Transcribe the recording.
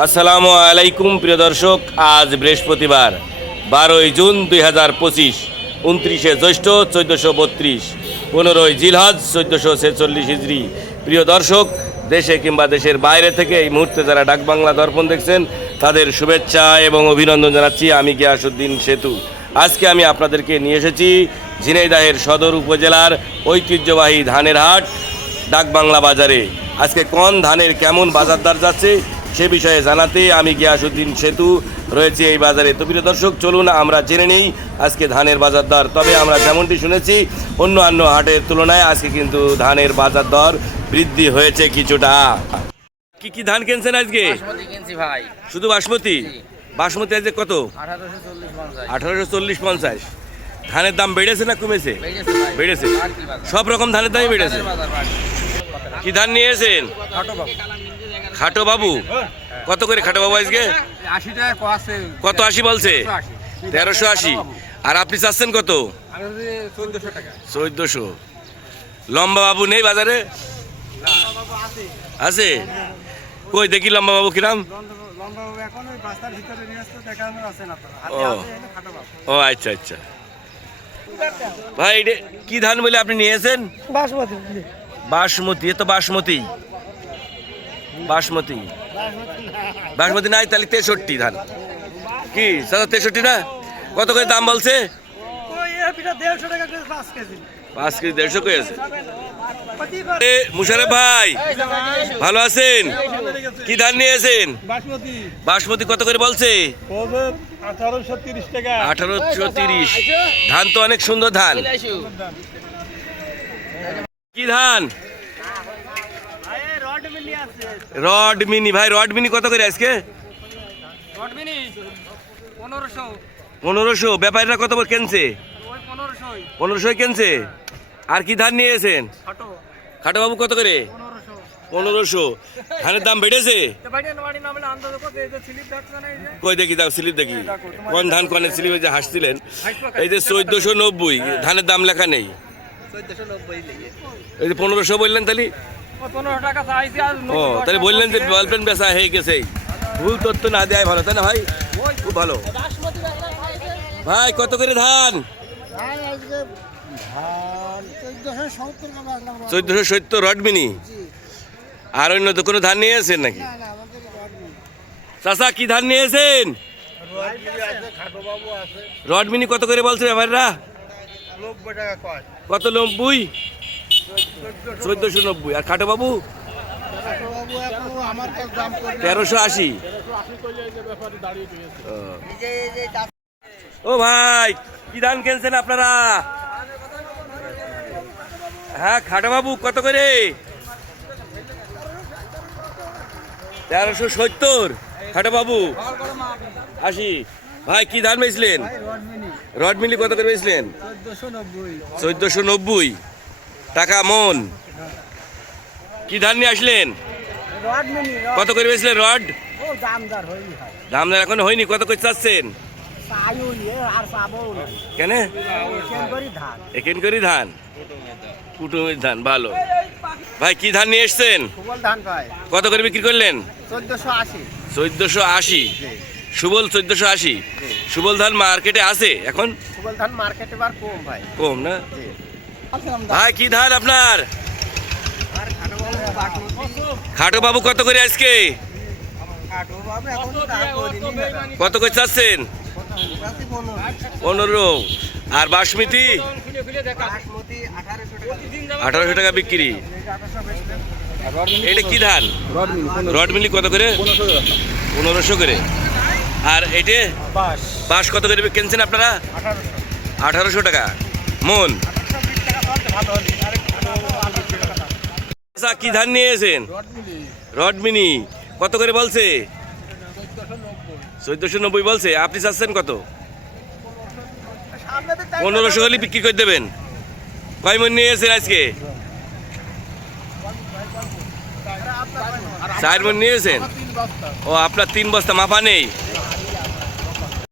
আসসালামু আলাইকুম, প্রিয় দর্শক, আজ বৃহস্পতিবার, বারোই জুন দুই হাজার পঁচিশ, উনত্রিশে জ্যৈষ্ঠ চোদ্দোশো বত্রিশ, পনেরোই জিলহজ চোদ্দোশো ছেচল্লিশ হিজড়ি প্রিয় দর্শক, দেশে কিংবা দেশের বাইরে থেকে এই মুহূর্তে যারা ডাকবাংলা দর্পণ দেখছেন, তাদের শুভেচ্ছা এবং অভিনন্দন জানাচ্ছি আমি গিয়াসুদ্দিন সেতু। আজকে আমি আপনাদেরকে নিয়ে এসেছি ঝিনাইদাহের সদর উপজেলার ঐতিহ্যবাহী ধানের হাট ডাকবাংলা বাজারে। আজকে কোন ধানের কেমন বাজার দর যাচ্ছে সে বিষয়ে জানাতে আমি গিয়াসুদ্দিন সেতু রয়েছে এই বাজারে। তো প্রিয় দর্শক চলুন আমরা জেনে নিই আজকে ধানের বাজার দর। তবে আমরা যেমনটি শুনেছি অন্য অন্য হাটের তুলনায় আজকে কিন্তু ধানের বাজার দর বৃদ্ধি হয়েছে কিছুটা। কি কি ধান কিনছেন আজকে? ভাই। শুধু বাসমতি? বাসমতি আজকে কত? আঠারোশো চল্লিশ পঞ্চাশ। ধানের দাম বেড়েছে না কমেছে? বেড়েছে? সব রকম ধানের দামই বেড়েছে। কি ধান নিয়েছেন খাটো বাবু। কত করে খাটো বাবু আজকে? কত আশি বলছে? তেরোশো আশি। আর আপনি চাচ্ছেন কত? চোদ্দশো। লম্বা বাবু নেই বাজারে? আছে? কই দেখি লম্বা বাবু কিরাম? ও। আচ্ছা আচ্ছা। ভাই কি ধান বলে আপনি নিয়েছেন? বাসমতি। বাসমতি এ তো বাসমতি। বাসমতি। বাসমতি নাই, তাহলে তেষট্টি ধান। কি সাদা তেষট্টি না? কত করে দাম বলছে? পাঁচ কেজি, দেড়শো করে আছে? ভাই, ভালো আছেন? কি ধান নিয়েছেন? বাসমতি কত করে বলছে? আঠারোশো তিরিশ। ধান তো অনেক সুন্দর ধান। কি ধান? রড মিনি ভাই রড মিনি কত করে আজকে? রড মিনি পনেরোশো। ব্যাপারীরা কত করে কেনছে? ওই পনেরোশোই। পনেরোশো কিনছে? আর কি ধান নিয়েছেন? খাটো। খাটো বাবু কত করে? পনেরোশো। ধানের দাম বেড়েছে? কই দেখি দাও স্লিপ দেখি। কোন ধান কোন স্লিপ যে হাসছিলেন? এই যে চোদ্দশো নব্বই ধানের দাম লেখা নেই। এই যে পনেরোশো বললেন তাহলে? ও তাহলে বললেন যে বলবেন বেচা হয়ে গেছে। ভুল তথ্য না দেয় ভালো তাই না ভাই? খুব ভালো। ভাই কত করে ধান? চোদ্দশো সত্তর রডমিনি? আর অন্য তো কোনো ধান নিয়েছেন নাকি? চাষা কি ধান নিয়েছেন রডমিনি কত করে বলছে ব্যাপাররা কত নব্বই? চোদ্দশো নব্বই। আর খাটো বাবু? তেরোশো আশি। ও ভাই কি ধান খেলছেন আপনারা? হ্যাঁ খাটো বাবু কত করে? তেরোশো সত্তর। খাটো বাবু আশি। ভাই কি ধান বেচলেন? রড মিলি কত করে বেচলেন? চোদ্দশো নব্বই। টাকা মন। কি ধান নিয়ে আসলেন? কত করে বেচলেন রড? দামদার এখন হয়নি কত করে চাচ্ছেন? কেন? কেন করি ধান। একেন করি ধান? কুটুমের ধান ভালো। ভাই কি ধান নিয়ে এসছেন? সুবল কত করে বিক্রি করলেন? চোদ্দশো আশি। সুবল চোদ্দশো আশি। সুবল ধান মার্কেটে আছে এখন? সুবল ধান মার্কেটে কম ভাই। কম না? ভাই কি ধান আপনার? খাটো বাবু কত করে আজকে। কত করে চাচ্ছেন? পনেরো। আর বাসমতি? আঠারোশো টাকা বিক্রি। এটা কি ধান? রড মিলি কত করে? পনেরোশো করে। আর এটা? বাস কত করে কিনছেন আপনারা? আঠারোশো টাকা। মন? আচ্ছা কি ধান নিয়েছেন রড মিনি কত করে বলছে? চোদ্দশো নব্বই বলছে। আপনি চাচ্ছেন কত? পনেরোশো হলে বিক্রি করে দেবেন। কয় মন নিয়েছেন আজকে? চার মন নিয়েছেন ও, আপনার তিন বস্তা। মাপা নেই।